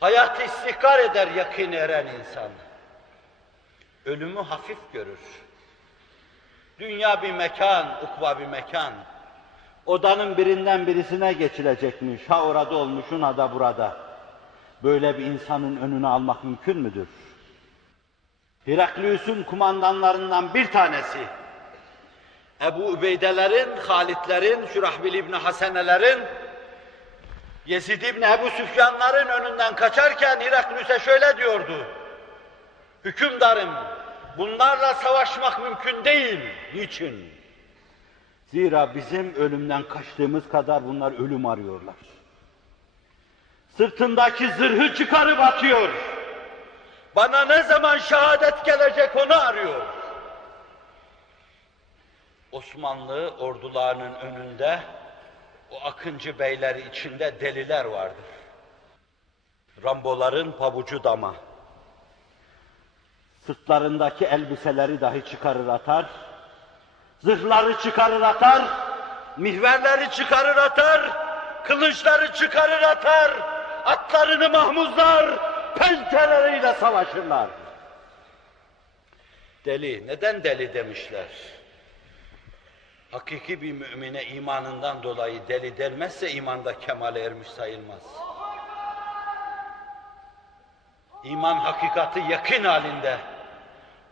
Hayatı istihkar eder yakın eren insan. Ölümü hafif görür. Dünya bir mekan, ukva bir mekan. Odanın birinden birisine geçilecekmiş. Ha orada olmuşun ha da burada. Böyle bir insanın önünü almak mümkün müdür? Heraklius'un kumandanlarından bir tanesi. Ebu Übeydelerin, Halitlerin, Şurahbil İbni Hasenelerin, Yezid İbni Ebu Süfyanların önünden kaçarken Heraklius'e şöyle diyordu. Hükümdarım, bunlarla savaşmak mümkün değil. Niçin? Zira bizim ölümden kaçtığımız kadar bunlar ölüm arıyorlar. Sırtındaki zırhı çıkarıp atıyor. Bana ne zaman şehadet gelecek onu arıyor. Osmanlı ordularının önünde o akıncı beyleri içinde deliler vardır. Ramboların pabucu dama. Sırtlarındaki elbiseleri dahi çıkarır atar. Zırhları çıkarır atar. Mihverleri çıkarır atar. Kılıçları çıkarır atar. Atlarını mahmuzlar. Pençeleriyle savaşırlar. Deli. Neden deli demişler? Hakiki bir mümine imanından dolayı deli denmezse imanda kemale ermiş sayılmaz. İman hakikati yakın halinde.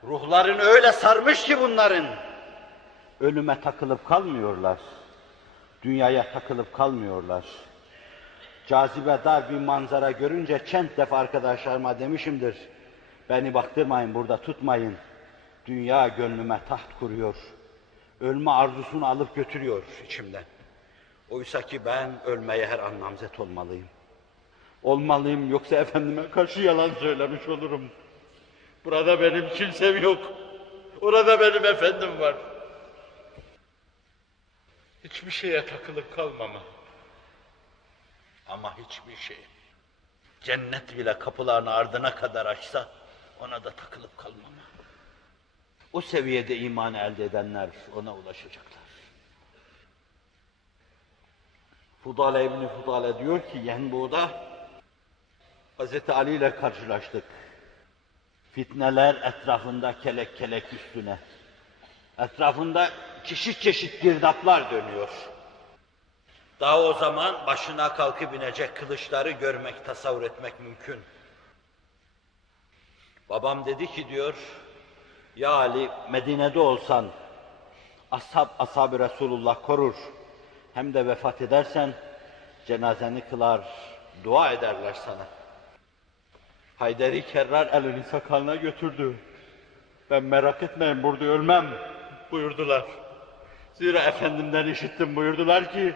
Ruhlarını öyle sarmış ki bunların. Ölüme takılıp kalmıyorlar. Dünyaya takılıp kalmıyorlar. Cazibe dar bir manzara görünce çent defa arkadaşlarıma demişimdir. Beni baktırmayın burada tutmayın. Dünya gönlüme taht kuruyor. Ölme arzusunu alıp götürüyor içimden. Oysa ki ben ölmeye her an namzet olmalıyım. Olmalıyım yoksa efendime karşı yalan söylemiş olurum. Burada benim kimsem yok. Orada benim efendim var. Hiçbir şeye takılıp kalmama. Ama hiçbir şey. Cennet bile kapılarını ardına kadar açsa ona da takılıp kalmama. O seviyede imanı elde edenler ona ulaşacaklar. Fudale İbni Fudale diyor ki Yenbu'da Hz. Ali ile karşılaştık. Fitneler etrafında kelek kelek üstüne. Etrafında çeşit çeşit girdaplar dönüyor. Daha o zaman başına kalkıp inecek kılıçları görmek, tasavvur etmek mümkün. Babam dedi ki diyor, ya Ali Medine'de olsan ashab ashab Resulullah korur. Hem de vefat edersen cenazeni kılar, dua ederler sana. Hayderi Kerrar elini sakalına götürdü. Ben merak etmeyin burada ölmem buyurdular. Zira efendimden işittim buyurdular ki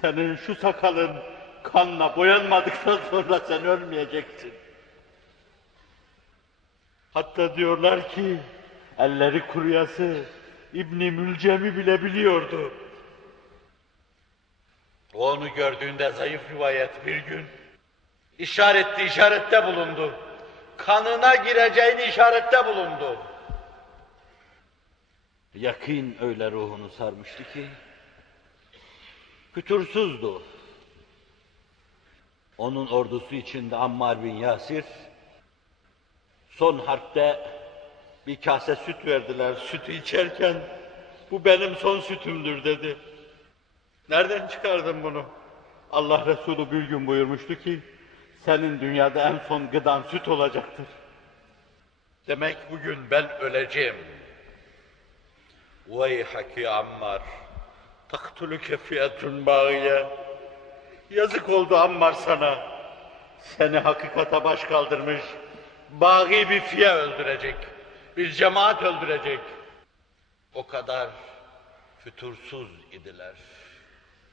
senin şu sakalın kanla boyanmadıktan sonra sen ölmeyeceksin. Hatta diyorlar ki elleri kuruyası İbni Mülcem'i bile biliyordu. O onu gördüğünde zayıf rivayet bir gün işaretli işarette bulundu. Kanına gireceğini işarette bulundu. Yakın öyle ruhunu sarmıştı ki fütursuzdu. Onun ordusu içinde Ammar bin Yasir son harpte bir kase süt verdiler. Sütü içerken bu benim son sütümdür dedi. Nereden çıkardın bunu? Allah Resulü bir gün buyurmuştu ki senin dünyada en son gıdan süt olacaktır. Demek bugün ben öleceğim. Veyhak ya Ammar. Taktulüke fiyatun bağıya. Yazık oldu Ammar sana. Seni hakikata baş kaldırmış. Bağı bir fiye öldürecek. Bir cemaat öldürecek. O kadar fütursuz idiler.